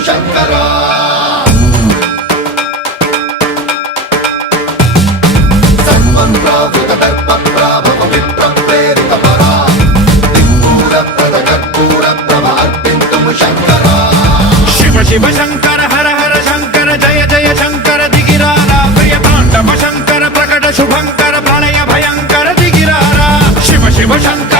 శంకర సన్మంత్రావృత దర్ప ప్రాభవ విప్ర ప్రేరిత పరా దిక్పూర ప్రద కర్పూర ప్రభ అర్పింతుము శంకర శివ శివ శంకర హర హర శంకర జయ జయ శంకర దిగిరారా ప్రియ తాండవ శంకర ప్రకట శుభంకర ప్రణయ భయంకర దిగిరారా శివ శివ శంకర